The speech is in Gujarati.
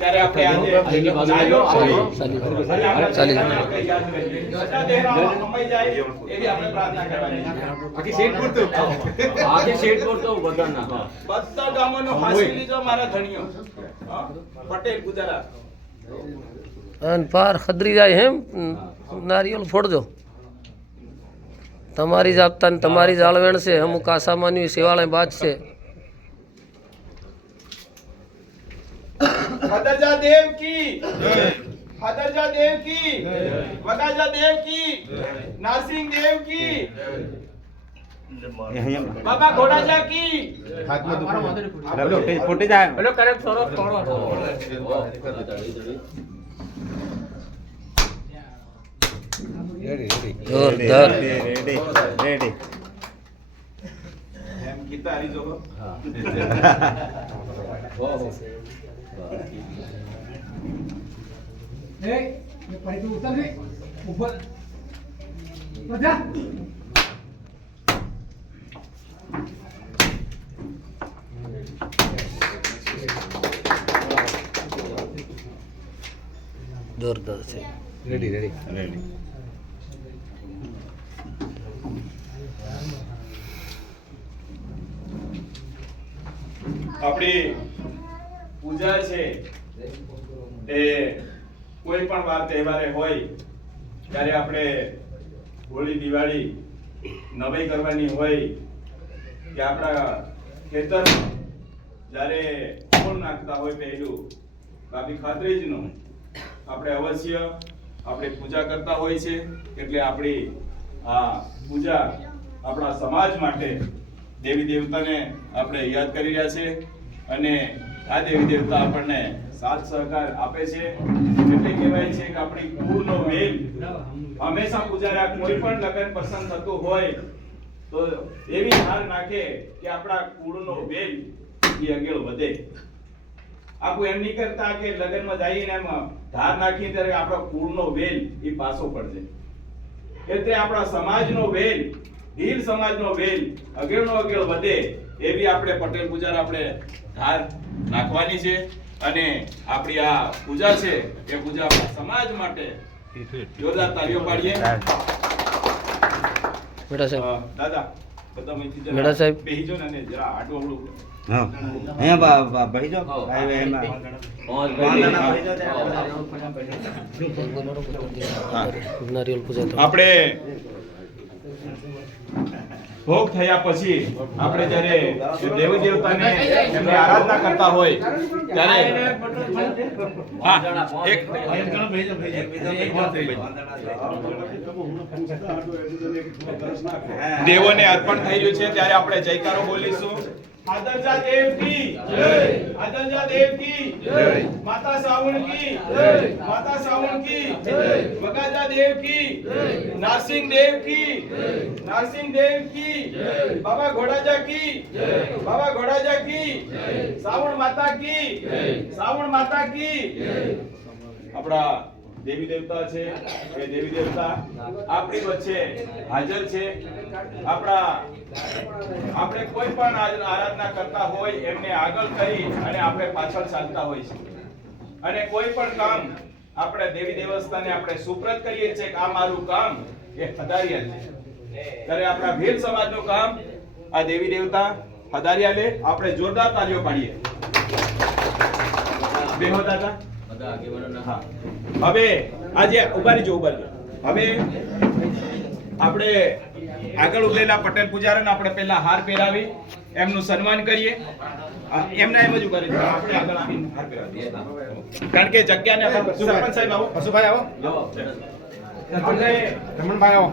ત્યારે આપણે આજે કમાઈ જાય એવી આપણે પ્રાર્થના કરવાની. આખી શેઠ પૂરતો બધા ગામોનો હાસી લીધો મારા ધણીઓ. હા? પટેલ ગુજરાત. અને પાર ખદરી જાય એમ નારિયેળ ફોડજો. તમારી જ આપતા ને તમારી જ આળવેણ છે. અમુક આસામાની શિવાળે બાદ છે. હદરજા દેવ કી હદરજા દેવ કી વગાજા દેવ કી નારસિંહ દેવ કી બાબા ઘોડાજા કી ફૂટી જાય જોરદાર. રેડી એમ કીતા હરી જો જોરદાર છે. રેડી આપણી પૂજા છે એ કોઈ પણ વાર તહેવારે હોય ત્યારે આપણે હોળી દિવાળી નવાઈ કરવાની હોય કે આપણા ખેતર જ્યારે ફૂલ નાખતા હોય પહેલું બાકી ખાતરીજનું આપણે અવશ્ય આપણે પૂજા કરતા હોય છે. એટલે આપણી આ પૂજા આપણા સમાજ માટે દેવી દેવતાને આપણે યાદ કરી રહ્યા છે અને આ દેવી દેવતા આપણને સાથ સહકાર આપે છે. એટલે કહેવાય છે કે આપણી કુળનો વેલ હંમેશા પૂજારા કોઈ પણ લગ્ન પસંદ થતું હોય તો એવી હાર નાખે કે આપણા કુળનો વેલ એ આગળ વધે. આપું એમ નહીં કરતા કે લગ્નમાં જઈને એમ ધાર નાખી ત્યારે આપણા કુળનો વેલ એ પાછો પડશે. એટલે આપણા સમાજનો વેલ ભીલ સમાજનો વેલ આગળનો આગળ વધે એવી આપણે પટેલ પૂજાર આપણે ધાર નાખવાની છે. અને આપણી આ પૂજા છે એ પૂજા આપણા સમાજ માટે જોરદાર તાળીઓ પાડીએ. મેડા સાહેબ, દાદા બધા અહીંથી મેડા સાહેબ. બેહી જાઓ ને અને જરા આટલું અવળું અહીંયા ભાઈ જો નારિયેળ પૂજા તો આપણે ભોગ થયા પછી આપણે જ્યારે દેવી દેવતાને એમની આરાધના કરતા હોય ત્યારે હા એક દેવોને અર્પણ થઈ રહ્યું છે ત્યારે આપણે જયકારો બોલીશું. આદરજા દેવ કી જય, આદરજા દેવ કી જય, માતા સાવણ કી જય, માતા સાવણ કી જય, વગાજા દેવ કી જય, નારસિંહ દેવ કી જય, નારસિંહ દેવ કી જય, બાબા ઘોડાજા કી જય, બાબા ઘોડાજા કી જય, સાવણ માતા કી જય, સાવણ માતા કી જય. આપણા દેવી દેવતા છે એ દેવી દેવતા આપણી વચ્ચે હાજર છે. આપણે કોઈ પણ આરાધના કરતા હોય એમને આગળ કરી અને આપણે પાછળ ચાલતા હોય છે. અને કોઈ પણ કામ આપણે દેવી દેવતાને આપણે સુપ્રત કરીએ છીએ કે આ મારું કામ એ હદારિયા છે. ત્યારે આપણા ભીલ સમાજનું કામ આ દેવી દેવતા હદારિયા લે. આપણે જોરદાર તાળીઓ પાડીએ. બેહો દાદા. હા. હવે આજે ઉભા રહેજો. હવે આપણે આગળ ઉભેલા પટેલ પૂજારીને આપણે પહેલા હાર પહેરાવી એમનું સન્માન કરીએ. એમના એમ જ ઉભા રહેજો. આપણે આગળ આવીને હાર પહેરાવીએ. કારણ કે જગ્યાને સરપંચ સાહેબ આવો. પશુભાઈ આવો. રમણભાઈ આવો.